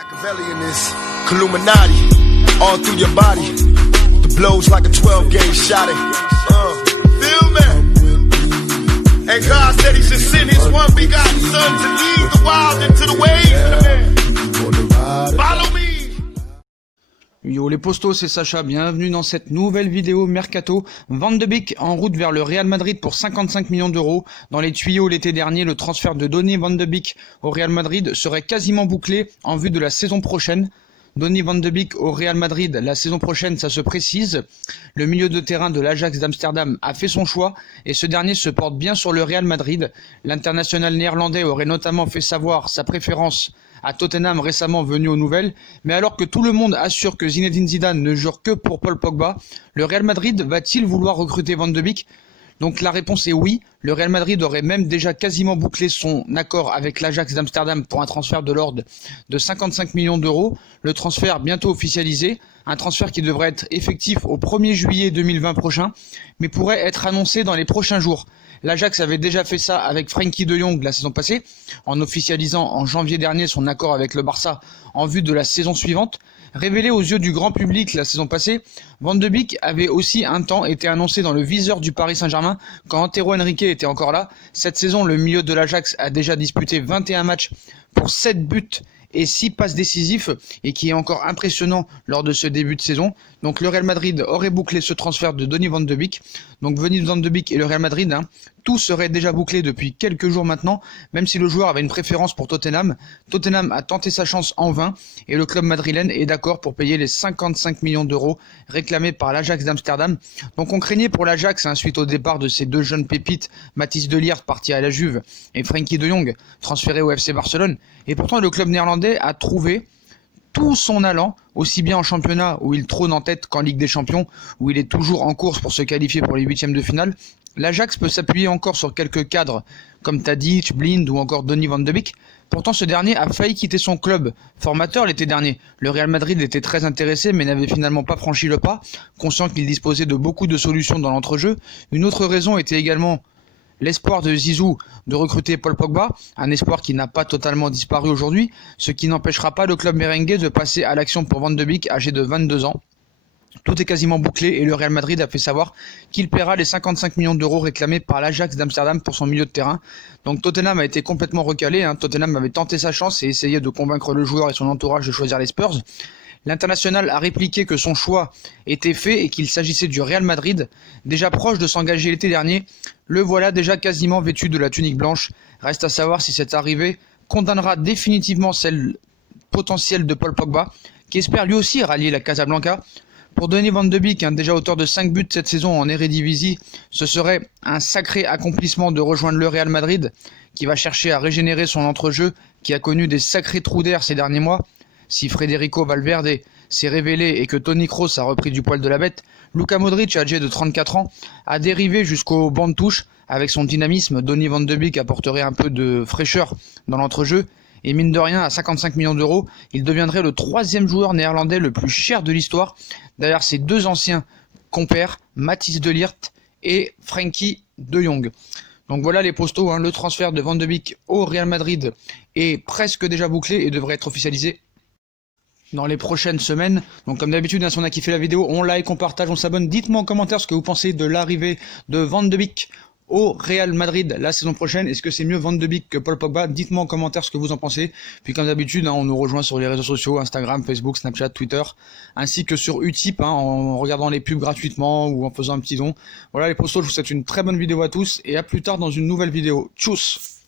Machiavelli in this Illuminati, all through your body. The blows like a 12-gauge shot. Feel me? And God said He should send His one begotten Son to lead the wild into the ways. Follow me. Yo les postos, c'est Sacha, bienvenue dans cette nouvelle vidéo Mercato. Van de Beek en route vers le Real Madrid pour 55 millions d'euros. Dans les tuyaux l'été dernier, le transfert de Donny Van de Beek au Real Madrid serait quasiment bouclé en vue de la saison prochaine. Donny Van de Beek au Real Madrid, la saison prochaine, ça se précise. Le milieu de terrain de l'Ajax d'Amsterdam a fait son choix et ce dernier se porte bien sur le Real Madrid. L'international néerlandais aurait notamment fait savoir sa préférence à Tottenham récemment venu aux nouvelles, mais alors que tout le monde assure que Zinedine Zidane ne jure que pour Paul Pogba, le Real Madrid va-t-il vouloir recruter Van de Beek ? Donc la réponse est oui, le Real Madrid aurait même déjà quasiment bouclé son accord avec l'Ajax d'Amsterdam pour un transfert de l'ordre de 55 millions d'euros, le transfert bientôt officialisé, un transfert qui devrait être effectif au 1er juillet 2020 prochain, mais pourrait être annoncé dans les prochains jours. L'Ajax avait déjà fait ça avec Frenkie de Jong la saison passée, en officialisant en janvier dernier son accord avec le Barça en vue de la saison suivante. Révélé aux yeux du grand public la saison passée, Van de Beek avait aussi un temps été annoncé dans le viseur du Paris Saint-Germain quand Antero Henrique était encore là. Cette saison, le milieu de l'Ajax a déjà disputé 21 matchs pour 7 buts et 6 passes décisifs et qui est encore impressionnant lors de ce début de saison. Donc le Real Madrid aurait bouclé ce transfert de Donny Van de Beek. Donc Donny Van de Beek et le Real Madrid, tout serait déjà bouclé depuis quelques jours maintenant, même si le joueur avait une préférence pour Tottenham. Tottenham a tenté sa chance en vain et le club madrilène est d'accord pour payer les 55 millions d'euros réclamés par l'Ajax d'Amsterdam. Donc on craignait pour l'Ajax suite au départ de ces deux jeunes pépites, Matthijs de Ligt parti à la Juve et Frenkie de Jong transféré au FC Barcelone. Et pourtant le club néerlandais a trouvé tout son allant, aussi bien en championnat où il trône en tête qu'en Ligue des Champions où il est toujours en course pour se qualifier pour les huitièmes de finale. L'Ajax peut s'appuyer encore sur quelques cadres comme Tadic, Blind ou encore Donny Van de Beek. Pourtant ce dernier a failli quitter son club formateur l'été dernier. Le Real Madrid était très intéressé mais n'avait finalement pas franchi le pas, conscient qu'il disposait de beaucoup de solutions dans l'entrejeu. Une autre raison était également l'espoir de Zizou de recruter Paul Pogba, un espoir qui n'a pas totalement disparu aujourd'hui, ce qui n'empêchera pas le club merengue de passer à l'action pour Van de Beek, âgé de 22 ans. Tout est quasiment bouclé et le Real Madrid a fait savoir qu'il paiera les 55 millions d'euros réclamés par l'Ajax d'Amsterdam pour son milieu de terrain. Donc Tottenham a été complètement recalé, Tottenham avait tenté sa chance et essayé de convaincre le joueur et son entourage de choisir les Spurs. L'international a répliqué que son choix était fait et qu'il s'agissait du Real Madrid, déjà proche de s'engager l'été dernier. Le voilà déjà quasiment vêtu de la tunique blanche. Reste à savoir si cette arrivée condamnera définitivement celle potentielle de Paul Pogba, qui espère lui aussi rallier la Casablanca. Pour Donny Van de Beek, déjà auteur de 5 buts cette saison en Eredivisie, ce serait un sacré accomplissement de rejoindre le Real Madrid, qui va chercher à régénérer son entrejeu, qui a connu des sacrés trous d'air ces derniers mois. Si Federico Valverde s'est révélé et que Toni Kroos a repris du poil de la bête, Luka Modric, âgé de 34 ans, a dérivé jusqu'au banc de touche. Avec son dynamisme, Donny Van de Beek apporterait un peu de fraîcheur dans l'entrejeu. Et mine de rien, à 55 millions d'euros, il deviendrait le 3e joueur néerlandais le plus cher de l'histoire, derrière ses deux anciens compères, Matthijs de Ligt et Frenkie de Jong. Donc voilà les postos, le transfert de Van de Beek au Real Madrid est presque déjà bouclé et devrait être officialisé dans les prochaines semaines. Donc comme d'habitude, si on a kiffé la vidéo, on like, on partage, on s'abonne. Dites-moi en commentaire ce que vous pensez de l'arrivée de Van de Beek au Real Madrid la saison prochaine. Est-ce que c'est mieux Van de Beek que Paul Pogba? Dites-moi en commentaire ce que vous en pensez. Puis comme d'habitude, on nous rejoint sur les réseaux sociaux, Instagram, Facebook, Snapchat, Twitter, ainsi que sur Utip, en regardant les pubs gratuitement ou en faisant un petit don. Voilà les postos, je vous souhaite une très bonne vidéo à tous et à plus tard dans une nouvelle vidéo. Tchuss!